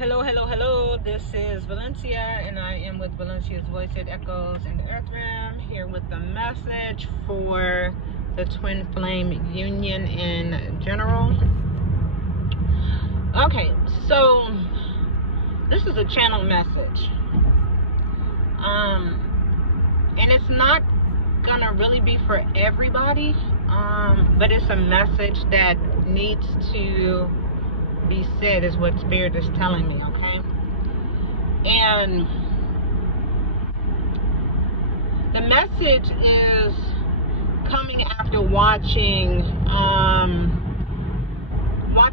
Hello, hello, hello. This is Valencia, and I am with Valencia's Voice. It echoes in the earth realm, here with the message for the Twin Flame Union in general. Okay, so this is a channel message. And it's not gonna really be for everybody, but it's a message that needs to be said, is what Spirit is telling me, okay? And the message is coming after watching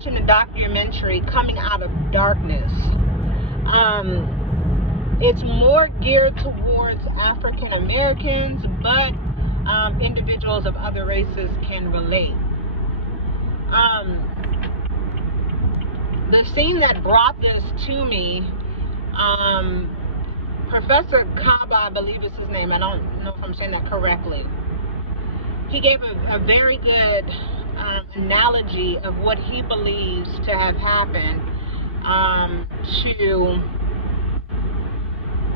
the documentary Coming Out of Darkness. It's more geared towards African Americans, but individuals of other races can relate. The scene that brought this to me, Professor Kaba, I believe is his name. I don't know if I'm saying that correctly. He gave a very good analogy of what he believes to have happened to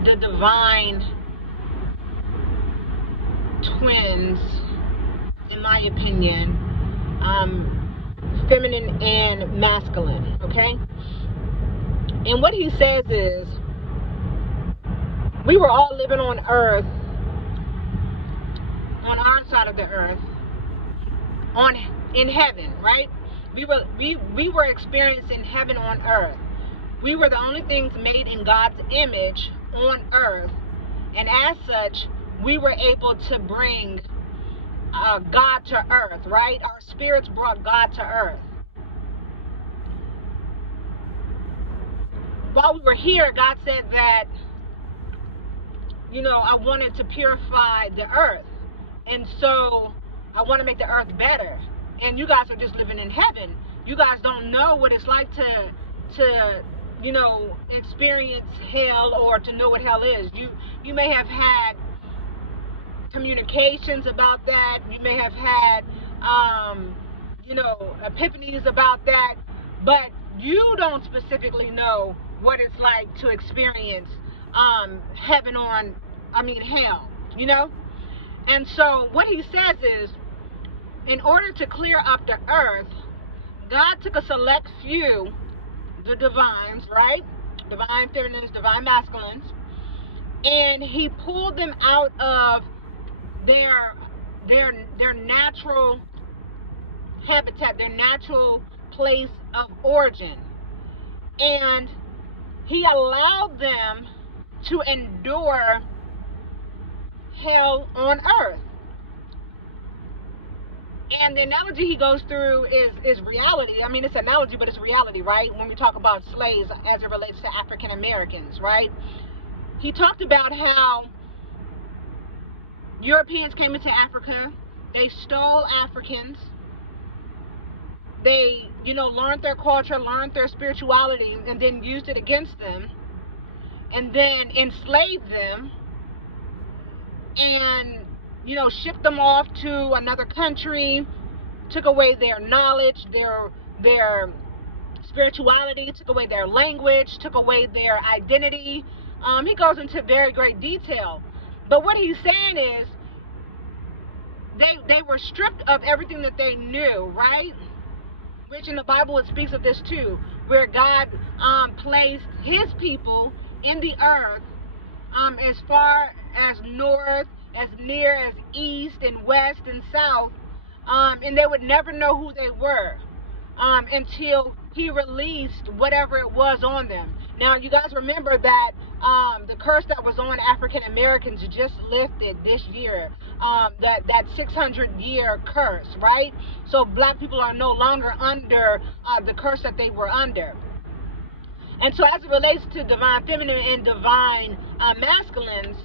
the divine twins, in my opinion, feminine and masculine, okay? And what he says is, we were all living on earth, on our side of the earth, in heaven, right? We were experiencing heaven on earth. We were the only things made in God's image on earth, and as such, we were able to bring God to earth, right? Our spirits brought God to earth. While we were here, God said that, I wanted to purify the earth, and so I want to make the earth better. And you guys are just living in heaven. You guys don't know what it's like to experience hell, or to know what hell is. You may have had communications about that. You may have had epiphanies about that, but you don't specifically know what it's like to experience hell, And so what he says is, in order to clear up the earth, God took a select few, the divines, right? Divine feminines, divine masculines, and he pulled them out of their natural habitat, their natural place of origin, and he allowed them to endure hell on earth. And the analogy he goes through is reality. I mean, it's an analogy, but it's reality, right? When we talk about slaves as it relates to African Americans, right? He talked about how Europeans came into Africa. They stole Africans. They, learned their culture, learned their spirituality, and then used it against them, and then enslaved them, and, shipped them off to another country, took away their knowledge, their spirituality, took away their language, took away their identity. He goes into very great detail. But what he's saying is, they were stripped of everything that they knew, right? Which in the Bible it speaks of this too, where God placed his people in the earth, as far as north, as near as east and west and south, and they would never know who they were until he released whatever it was on them. Now, you guys remember that the curse that was on African Americans just lifted this year, that 600-year curse, right? So black people are no longer under the curse that they were under. And so as it relates to divine feminine and divine masculines,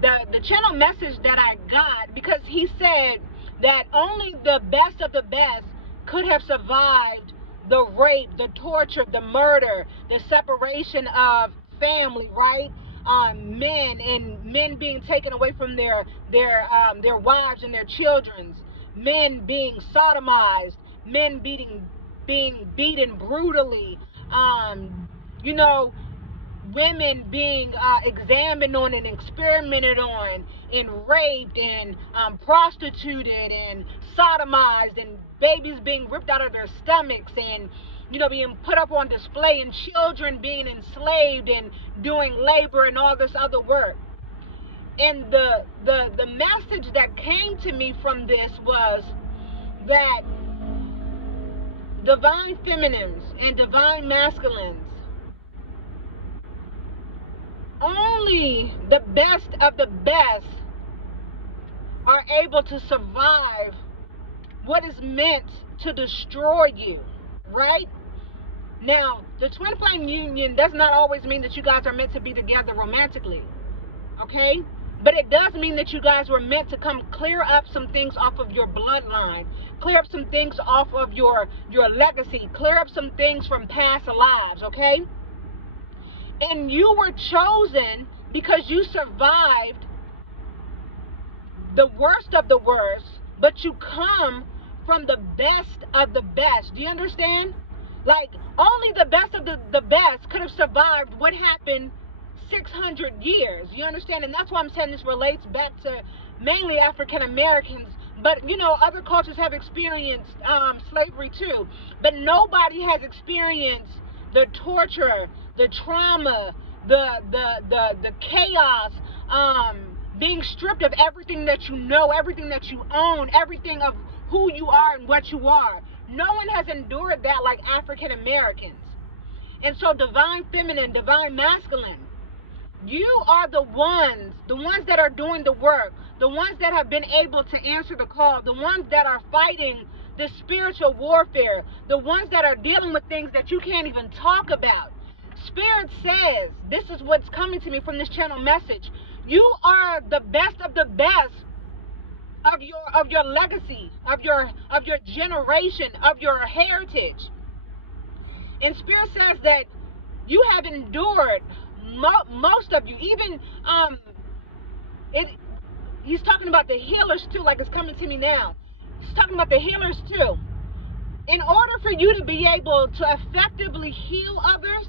the channel message that I got, because he said that only the best of the best could have survived the rape, the torture, the murder, the separation of family, right? Men being taken away from their wives and their children, men being sodomized, men being beaten brutally, you know, women being examined on and experimented on and raped and prostituted and sodomized, and babies being ripped out of their stomachs and, you know, being put up on display, and children being enslaved and doing labor and all this other work. And the message that came to me from this was that divine feminines and divine masculines, only the best of the best are able to survive what is meant to destroy you, right? Now, the twin flame union does not always mean that you guys are meant to be together romantically, okay? But it does mean that you guys were meant to come clear up some things off of your bloodline, clear up some things off of your legacy, clear up some things from past lives, okay? And you were chosen because you survived the worst of the worst, but you come from the best of the best. Do you understand? Like, only the best of the best could have survived what happened 600 years. You understand? And that's why I'm saying this relates back to mainly African Americans. But, you know, other cultures have experienced slavery too. But nobody has experienced the torture, the trauma, the chaos, being stripped of everything that you know, everything that you own, everything of who you are and what you are. No one has endured that like African Americans. And so divine feminine, divine masculine, you are the ones that are doing the work, the ones that have been able to answer the call, the ones that are fighting the spiritual warfare, the ones that are dealing with things that you can't even talk about. Spirit says, this is what's coming to me from this channel message, you are the best of the best of your legacy, of your generation, of your heritage. And Spirit says that you have endured, most of you, even he's talking about the healers too, like it's coming to me now. He's talking about the healers too. In order for you to be able to effectively heal others,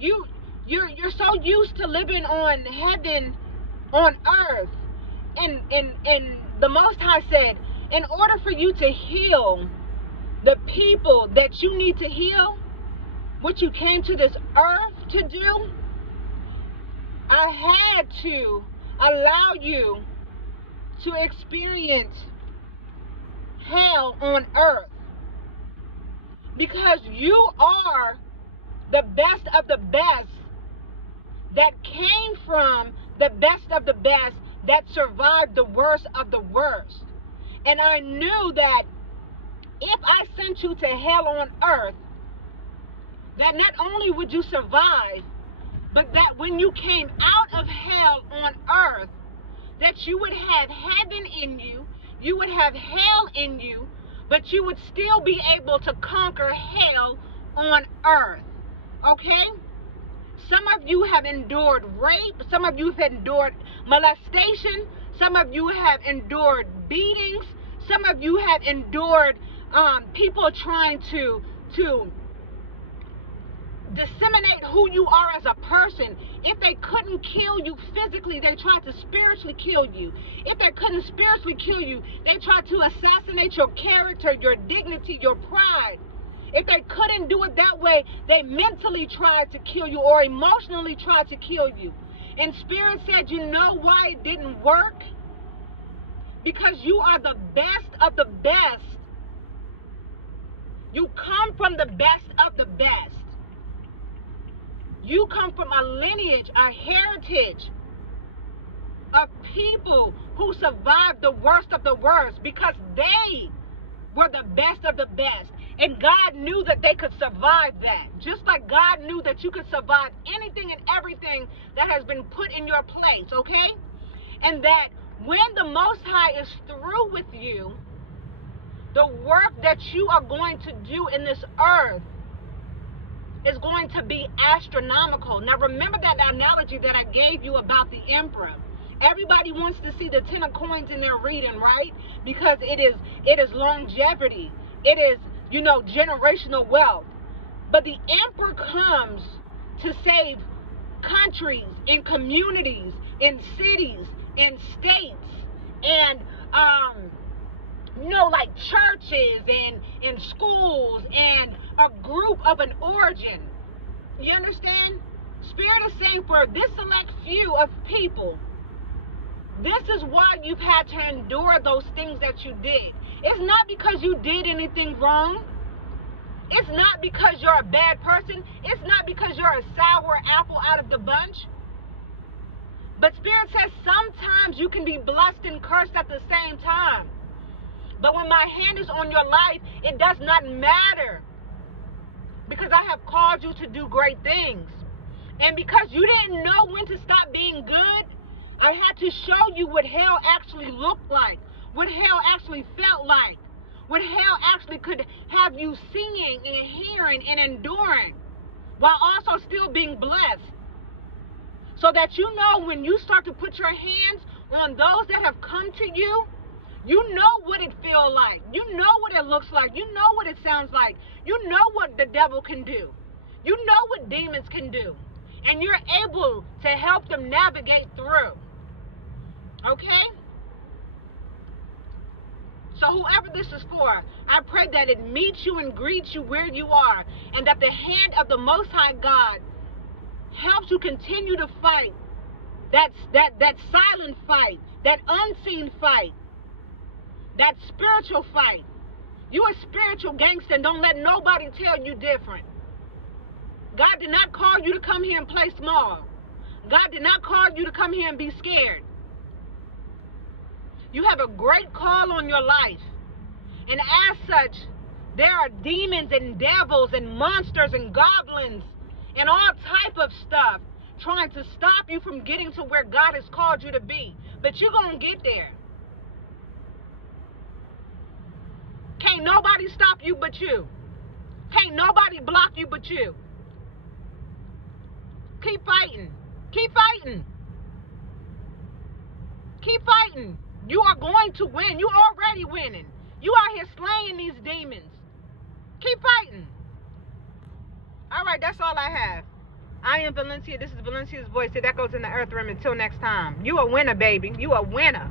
you're so used to living on heaven on earth, and the Most High said, in order for you to heal the people that you need to heal, what you came to this earth to do, I had to allow you to experience hell on earth, because you are the best of the best that came from the best of the best that survived the worst of the worst. And I knew that if I sent you to hell on earth, that not only would you survive, but that when you came out of hell on earth, that you would have heaven in you, you would have hell in you, but you would still be able to conquer hell on earth. Okay? Some of you have endured rape. Some of you have endured molestation. Some of you have endured beatings. Some of you have endured people trying to disseminate who you are as a person. If they couldn't kill you physically, they tried to spiritually kill you. If they couldn't spiritually kill you, they tried to assassinate your character, your dignity, your pride. If they couldn't do it that way, they mentally tried to kill you or emotionally tried to kill you. And Spirit said, you know why it didn't work? Because you are the best of the best. You come from the best of the best. You come from a lineage, a heritage of people who survived the worst of the worst, because they were the best of the best. And God knew that they could survive that. Just like God knew that you could survive anything and everything that has been put in your place, okay? And that when the Most High is through with you, the work that you are going to do in this earth is going to be astronomical. Now remember that analogy that I gave you about the emperor. Everybody wants to see the 10 of coins in their reading, right? Because it is longevity. It is, you know, generational wealth. But the emperor comes to save countries and communities and cities and states and like churches and schools and a group of an origin. You understand? Spirit is saying for this select few of people, this is why you've had to endure those things that you did. It's not because you did anything wrong. It's not because you're a bad person. It's not because you're a sour apple out of the bunch. But Spirit says sometimes you can be blessed and cursed at the same time. But when my hand is on your life, it does not matter. Because I have called you to do great things. And because you didn't know when to stop being good, I had to show you what hell actually looked like. What hell actually felt like. What hell actually could have you seeing and hearing and enduring. While also still being blessed. So that you know when you start to put your hands on those that have come to you, you know what it feels like. You know what it looks like. You know what it sounds like. You know what the devil can do. You know what demons can do. And you're able to help them navigate through. Okay? So whoever this is for, I pray that it meets you and greets you where you are. And that the hand of the Most High God helps you continue to fight. That silent fight. That unseen fight. That spiritual fight. You a spiritual gangster and don't let nobody tell you different. God did not call you to come here and play small. God did not call you to come here and be scared. You have a great call on your life. And as such, there are demons and devils and monsters and goblins and all type of stuff trying to stop you from getting to where God has called you to be. But you're going to get there. Can't nobody stop you but you. Can't nobody block you but you. Keep fighting. Keep fighting. Keep fighting. You are going to win. You're already winning. You out here slaying these demons. Keep fighting. All right, that's all I have. I am Valencia. This is Valencia's voice. That goes in the earth realm. Until next time. You a winner, baby. You a winner.